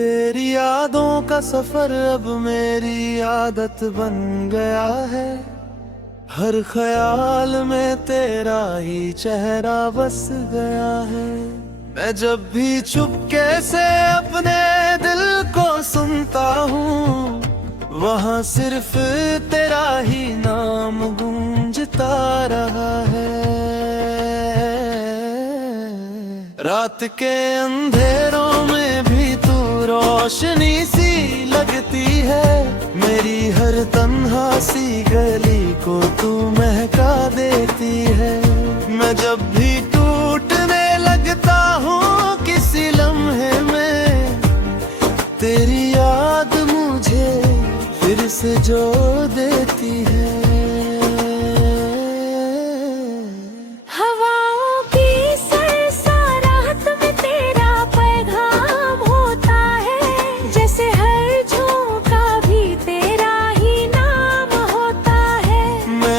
तेरी यादों का सफर अब मेरी आदत बन गया है। हर ख्याल में तेरा ही चेहरा बस गया है। मैं जब भी चुपके से अपने दिल को सुनता हूँ, वहाँ सिर्फ तेरा ही नाम गूंजता रहा है। रात के अंधेरों में भी तू रोशनी सी लगती है। मेरी हर तन्हा सी गली को तू महका देती है। मैं जब भी टूटने लगता हूँ किसी लम्हे में, तेरी याद मुझे फिर से जोड़ देती है।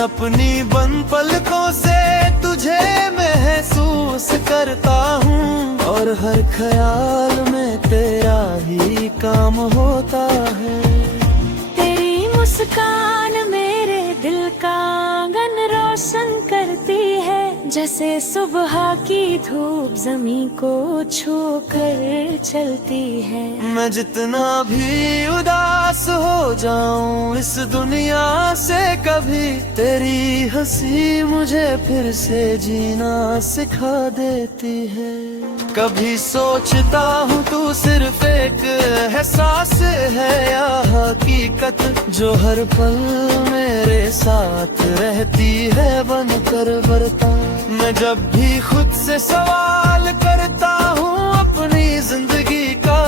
अपनी बंद पलकों से तुझे महसूस करता हूँ, और हर ख्याल में तेरा ही काम होता है। तेरी मुस्कान मेरे दिल का आंगन रोशन करती है। जैसे सुबह की धूप ज़मीं को छू कर चलती है। मैं जितना भी उदास हो जाऊं इस दुनिया से, कभी तेरी हंसी मुझे फिर से जीना सिखा देती है। कभी सोचता हूँ तू सिर्फ एक एहसास है या हकीकत, जो हर पल मेरे साथ रहती है बनकर बरता। मैं जब भी खुद से सवाल करता हूँ अपनी जिंदगी का,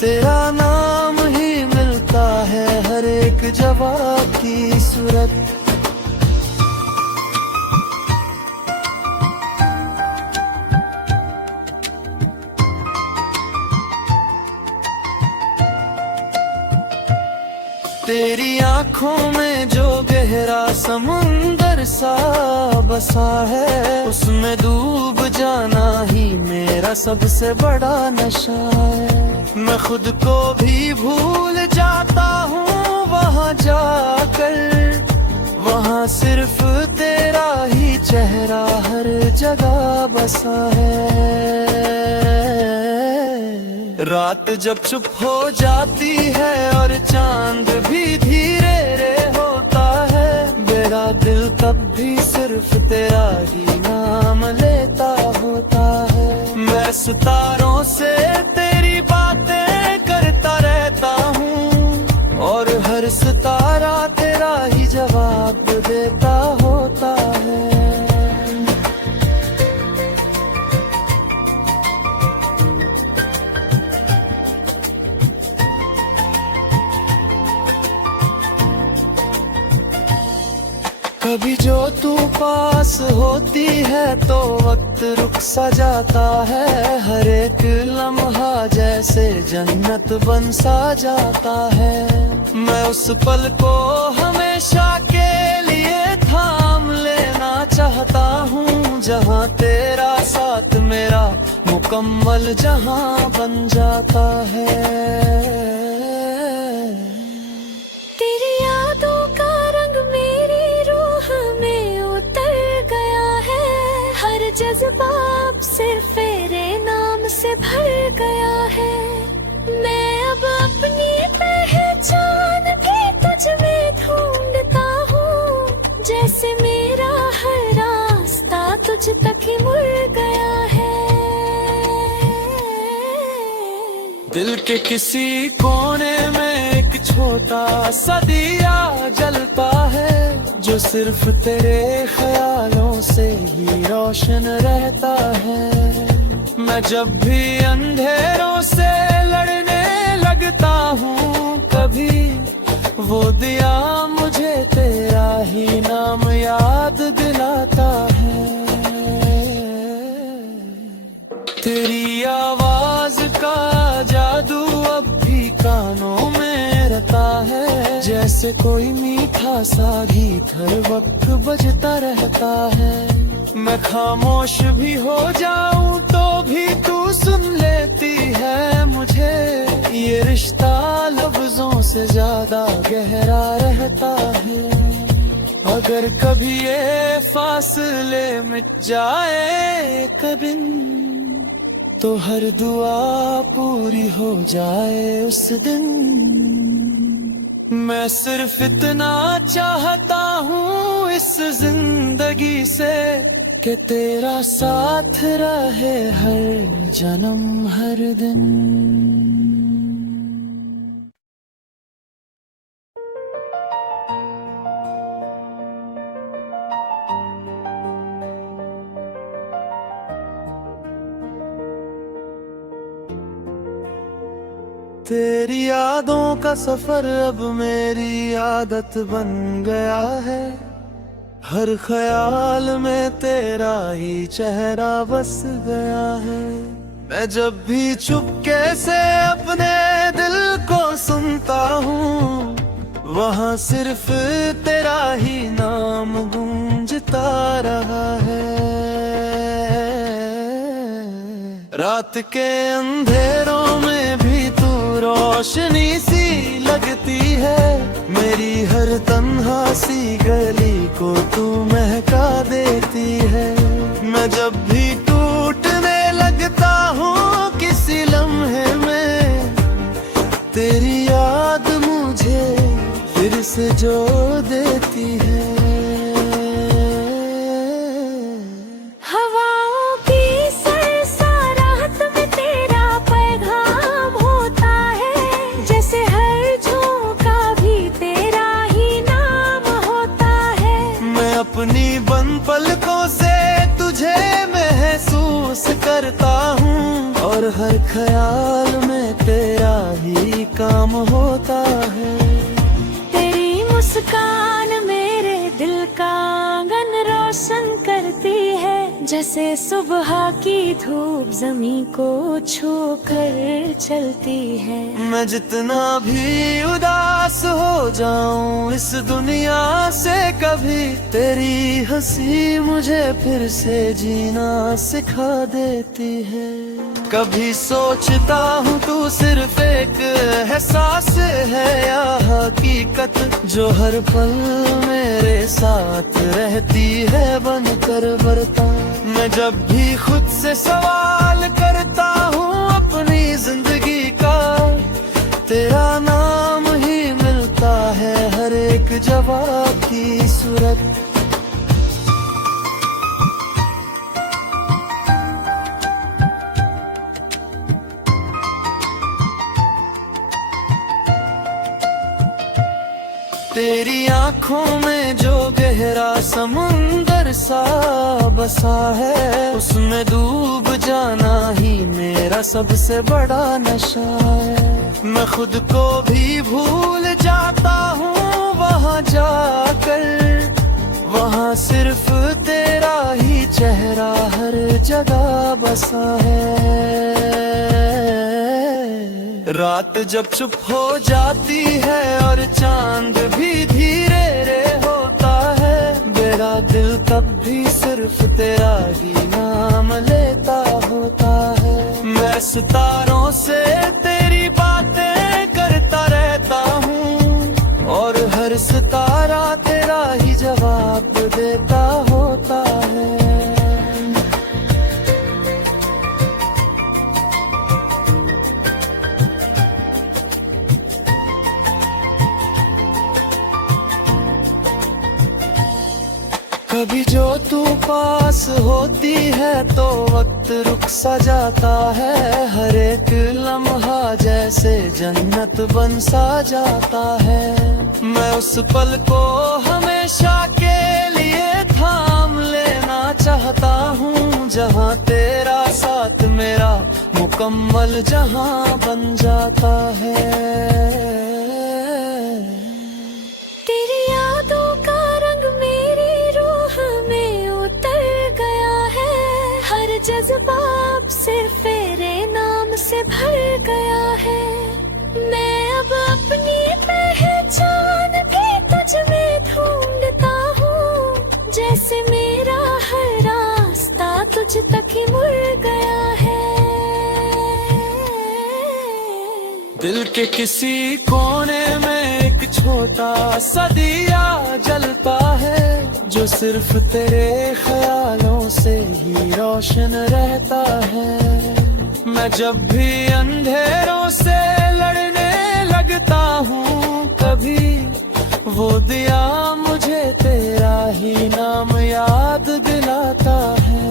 तेरा नाम ही मिलता है हर एक जवाब की सूरत। तेरी आँखों में जो गहरा समुंदर सा बसा है, उसमें डूब जाना ही मेरा सबसे बड़ा नशा है। मैं खुद को भी भूल जाता हूँ वहाँ जाकर, वहाँ सिर्फ तेरा ही चेहरा हर जगह बसा है। रात जब चुप हो जाती है और चांद भी धीरे रे होता है, मेरा दिल तब भी सिर्फ तेरा ही नाम लेता होता है। मैं सितारों से तेरी बातें करता रहता हूँ, और हर सितारा तेरा ही जवाब देता होता है। कभी जो तू पास होती है तो वक्त रुक सा जाता है। हर एक लम्हा जैसे जन्नत बन सा जाता है। मैं उस पल को हमेशा के लिए थाम लेना चाहता हूँ, जहाँ तेरा साथ मेरा मुकम्मल जहाँ बन जाता है। जज्बाब सिर्फ तेरे नाम से भर गया है। मैं अब अपनी पहचान भी तुझ में ढूंढता हूँ, जैसे मेरा हर रास्ता तुझ तक ही मुड़ गया है। दिल के किसी कोने में एक छोटा सा दिया जलता है, जो सिर्फ तेरे ख्यालों से ही रोशन रहता है। मैं जब भी अंधेरों से लड़ने लगता हूँ कभी, वो दिया मुझे तेरा ही नाम याद दिलाता है। तेरी आवाज का जादू अब भी कानों में रहता है, जैसे कोई मीठा सा गीत हर वक्त बजता रहता है। मैं खामोश भी हो जाऊं तो भी तू सुन लेती है मुझे। ये रिश्ता लफ्जों से ज्यादा गहरा रहता है। अगर कभी ये फासले मिट जाए कभी, तो हर दुआ पूरी हो जाए उस दिन। मैं सिर्फ इतना चाहता हूँ इस जिंदगी से कि तेरा साथ रहे हर जन्म हर दिन। तेरी यादों का सफर अब मेरी आदत बन गया है। हर ख्याल में तेरा ही चेहरा बस गया है। मैं जब भी चुपके से अपने दिल को सुनता हूँ, वहाँ सिर्फ तेरा ही नाम गूंजता रहा है। रात के अंधेरों में भी तू रोशनी सी लगती है। मेरी हर तन्हा सी गली को तू महका देती है। मैं जब भी टूटने लगता हूँ किसी लम्हे में, तेरी याद मुझे फिर से जोड़ देती है। अपनी बंद पलकों से तुझे महसूस करता हूँ, और हर ख्याल में तेरा ही काम होता है। तेरी मुस्कान मेरे दिल का आंगन रोशन करती है। जैसे सुबह की धूप ज़मीं को छू कर चलती है। मैं जितना भी उदास हो जाऊं इस दुनिया से कभी, तेरी हंसी मुझे फिर से जीना सिखा देती है। कभी सोचता हूँ तू सिर्फ एक एहसास है या हकीकत, जो हर पल मेरे साथ रहती है बनकर बरता। मैं जब भी खुद से सवाल करता हूँ अपनी जिंदगी का, तेरा नाम ही मिलता है हर एक जवाब की सूरत। तेरी आँखों में जो गहरा समुंदर सा बसा है, उसमें डूब जाना ही मेरा सबसे बड़ा नशा है। मैं खुद को भी भूल जाता हूँ वहाँ जाकर, वहाँ सिर्फ तेरा ही चेहरा हर जगह बसा है। रात जब चुप हो जाती है और चांद भी धीरे रे होता है, मेरा दिल तब भी सिर्फ तेरा ही नाम लेता होता है। मैं सितारों से तेरी बातें करता रहता हूँ, और हर सितारा तेरा ही जवाब देता होता है। कभी जो तू पास होती है तो वक्त रुक सा जाता है। हर एक लम्हा जैसे जन्नत बन सा जाता है। मैं उस पल को हमेशा के लिए थाम लेना चाहता हूँ, जहाँ तेरा साथ मेरा मुकम्मल जहाँ बन जाता है। जज्बात सिर्फ तेरे नाम से भर गया है। मैं अब अपनी पहचान भी तुझ में दिल के किसी कोने में एक छोटा सा दिया जलता है, जो सिर्फ तेरे ख्यालों से ही रोशन रहता है। मैं जब भी अंधेरों से लड़ने लगता हूँ कभी, वो दिया मुझे तेरा ही नाम याद दिलाता है।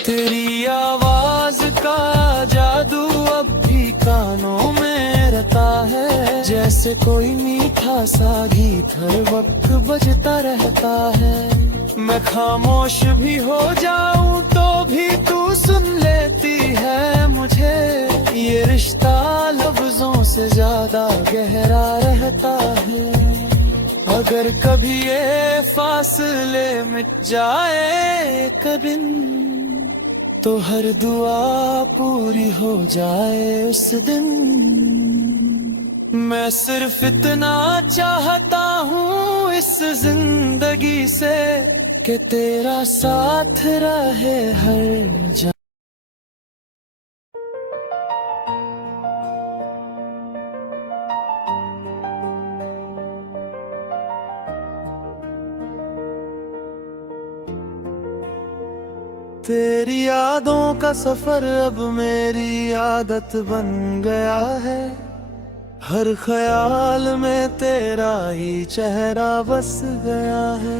तेरी आवाज का जादू अब भी कानों में रहता है, जैसे कोई मीठा सा गीत हर वक्त बजता रहता है। मैं खामोश भी हो जाऊं तो भी तू सुन लेती है मुझे, ये रिश्ता लफ्जों से ज्यादा गहरा रहता है। अगर कभी ये फासले मिट जाए एक दिन, तो हर दुआ पूरी हो जाए उस दिन। मैं सिर्फ इतना चाहता हूँ इस जिंदगी से, कि तेरा साथ रहे हर जगह। तेरी यादों का सफर अब मेरी आदत बन गया है, हर ख्याल में तेरा ही चेहरा बस गया है।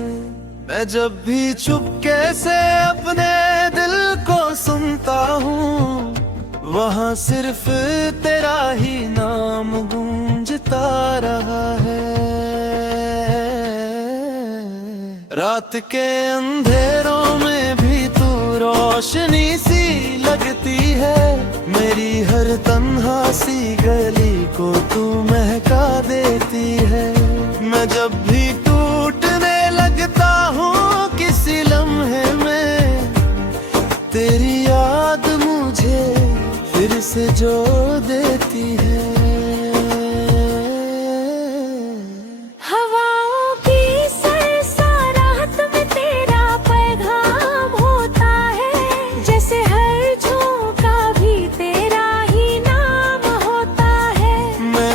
मैं जब भी चुपके से अपने दिल को सुनता हूँ, वहाँ सिर्फ तेरा ही नाम गूंजता रहा है। रात के अंधेरों में भी तू रोशनी सी लगती है, मेरी हर तन्हा सी गली को तू महका देती है। मैं जब भी टूटने लगता हूँ किसी लम्हे में, तेरी याद मुझे फिर से जो देती है।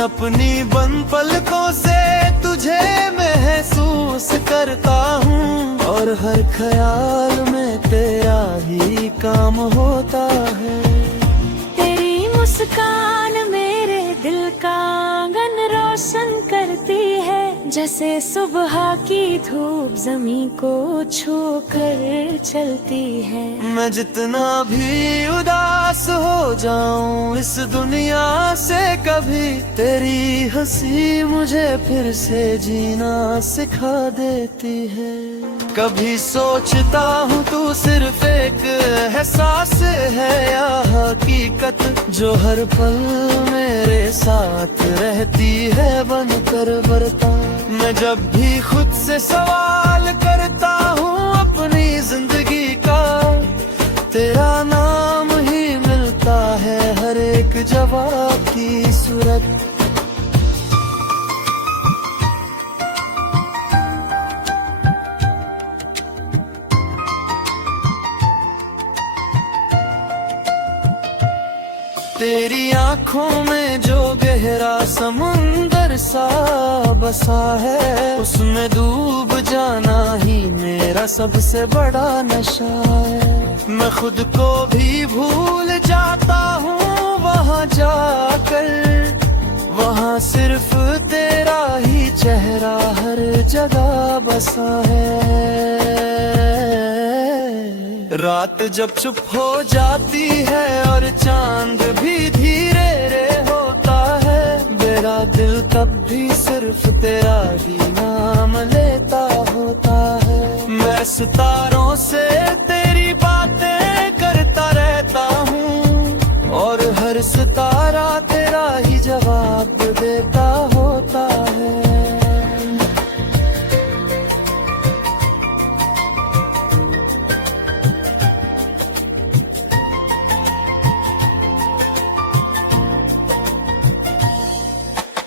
अपनी बन पलकों से तुझे महसूस करता हूँ, और हर ख्याल में तेरा ही काम होता है। तेरी मुस्कान मेरे दिल का आंगन रोशन करती है, जैसे सुबह की धूप जमीन को छू कर चलती है। मैं जितना भी उदास हो जाऊं इस दुनिया से कभी, तेरी हंसी मुझे फिर से जीना सिखा देती है। कभी सोचता हूँ तू सिर्फ एक एहसास है या हकीकत, जो हर पल मेरे साथ रहती है बनकर बरता। मैं जब भी खुद से सवाल करता हूँ अपनी जिंदगी का, तेरा नाम ही मिलता है हर एक जवाब की सूरत। तेरी आंखों में जो गहरा समुंदर सा बसा है, उसमें डूब जाना ही मेरा सबसे बड़ा नशा है। मैं खुद को भी भूल जाता हूँ वहाँ जाकर, वहाँ सिर्फ तेरा ही चेहरा हर जगह बसा है। रात जब चुप हो जाती है और चांद भी धीरे रे होता है, मेरा दिल तब भी सिर्फ तेरा ही नाम लेता होता है। मैं सितारों से तेरी बातें करता रहता हूँ, और हर सितारा तेरा ही जवाब देता होता है।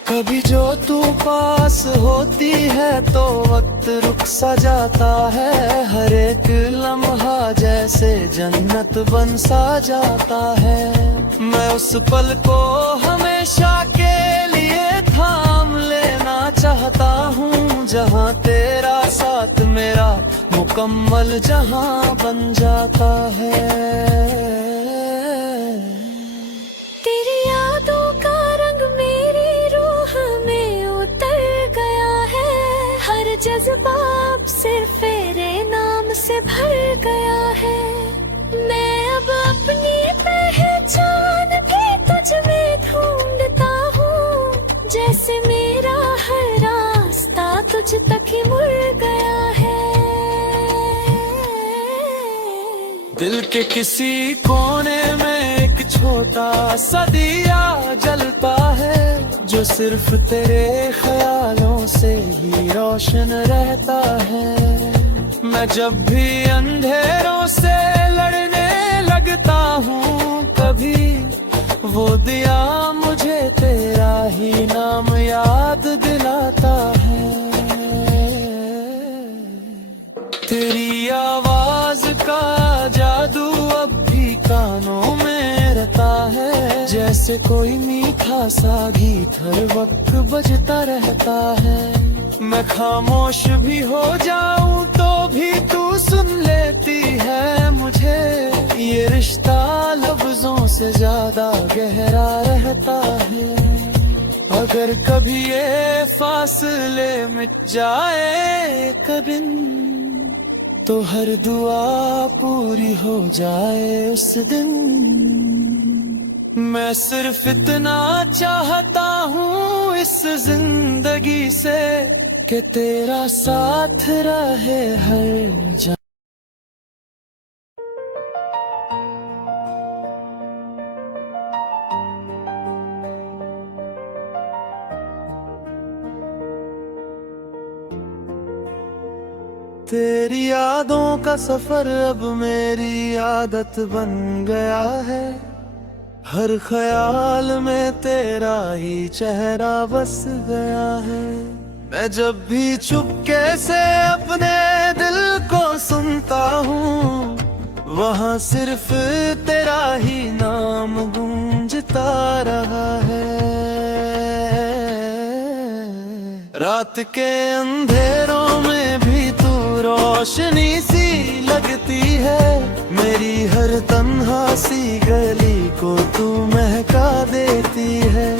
कभी जो तू पास होती है तो वक्त रुक सा जाता है, हर एक लम्हा जैसे जन्नत बन सा जाता है। मैं उस पल को हमेशा के लिए थाम लेना चाहता हूँ, जहाँ तेरा साथ मेरा मुकम्मल जहाँ बन जाता है। तेरी यादों का रंग मेरी रूह में उतर गया है, हर जज्बा अब सिर्फ तेरे नाम से भर गया है। मैं अब अपनी पहचान भी तुझ में ढूंढता हूँ, जैसे मेरा हर रास्ता तुझ तक ही मुड़ गया है। दिल के किसी कोने में एक छोटा सा दिया जलता है, जो सिर्फ तेरे ख्यालों से ही रोशन रहता है। मैं जब भी अंधेरों से लड़ने लगता हूँ कभी, वो दिया मुझे तेरा ही नाम याद दिलाता है। तेरी आवाज का जादू अब भी कानों में रहता है, जैसे कोई मीठा सा गीत हर वक्त बजता रहता है। मैं खामोश भी हो जाऊं तो भी तू सुन लेती है मुझे, ये रिश्ता लफ्जों से ज्यादा गहरा रहता है। अगर कभी ये फासले मिट जाए कभी, तो हर दुआ पूरी हो जाए उस दिन। मैं सिर्फ इतना चाहता हूँ इस जिंदगी से, कि तेरा साथ रहे हर जगह। तेरी यादों का सफर अब मेरी आदत बन गया है, हर ख्याल में तेरा ही चेहरा बस गया है। मैं जब भी चुपके से अपने दिल को सुनता हूँ, वहाँ सिर्फ तेरा ही नाम गूंजता रहा है। रात के अंधेरों में भी तू रोशनी सी लगती है, मेरी हर तन्हा सी गली को तू महका देती है।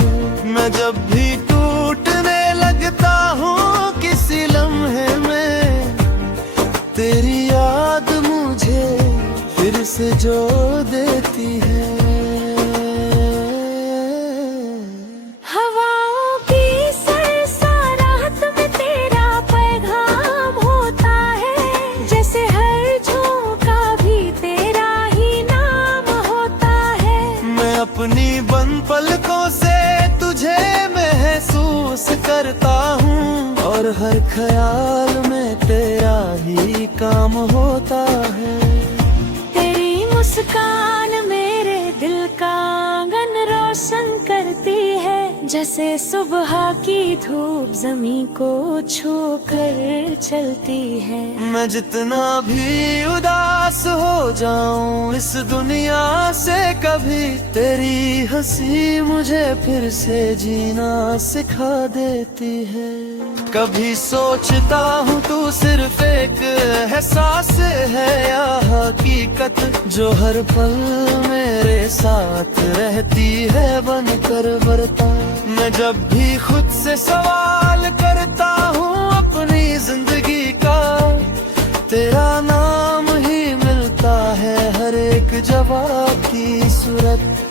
मैं जब भी टूटने लगता हूँ किसी लम्हे में, तेरी याद मुझे फिर से जो देती है। हवाओं की सरसराहट में तेरा पैगाम होता है, जैसे हर झोंका भी तेरा ही नाम होता है। मैं अपनी बंद पलकों से तुझे महसूस करता हूँ, और हर ख्याल में तेरा ही काम होता है। तेरी मुस्कान मेरे दिल का आंगन रोशन करती है, जैसे सुबह की धूप जमीन को छू कर चलती है। मैं जितना भी उदास हो जाऊं इस दुनिया से कभी, तेरी हंसी मुझे फिर से जीना सिखा देती है। कभी सोचता हूँ तू सिर्फ एक एहसास है या हकीकत, जो हर पल मेरे साथ रहती है बनकर बरता। मैं जब भी खुद से सवाल करता हूँ अपनी जिंदगी का, तेरा नाम ही मिलता है हर एक जवाब की सूरत।